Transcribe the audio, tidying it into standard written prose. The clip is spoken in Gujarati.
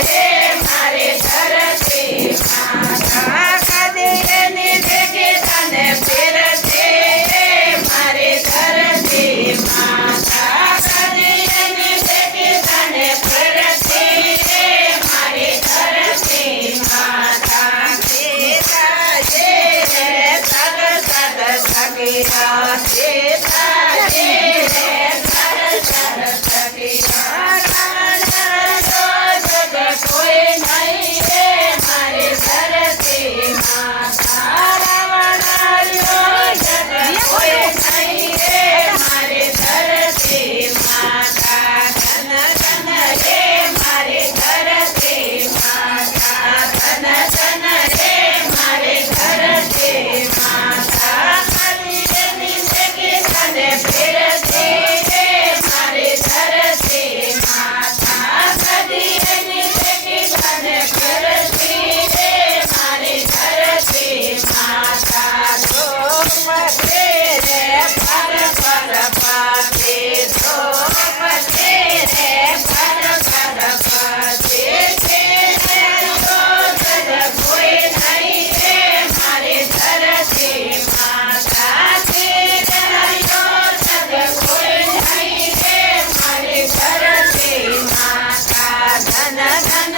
રે મારી ધરતી માતા કદીની ભેગી તને ફેરતે મારી ધરતી માતા કદીની ભેગી તને ફેરતે મારી ધરતી માતા સીતા જે સગ સગ સગીરા સીતા જે સગ સગ સગીરા કોઈ નહીં રે મારી ધરતી માતા રાવણાર્યો જગ કોઈ નહીં રે મારી ધરતી માતા ધન ધન રે મારી ધરતી માતા ધન ધન રે મારી ધરતી માતા કદીની ભેગી તને ફેરતે મારી ધરતી માતા કદીની ભેગી તને ફેરતે મારી ધરતી માતા ધોપતે રે પર પર પાતે ધોપતે રે પર પર પાતે કોઈ નહીં રે મારી ધરતી માતા જગ કોઈ નહીં રે મારી ધરતી માતા ધન ધન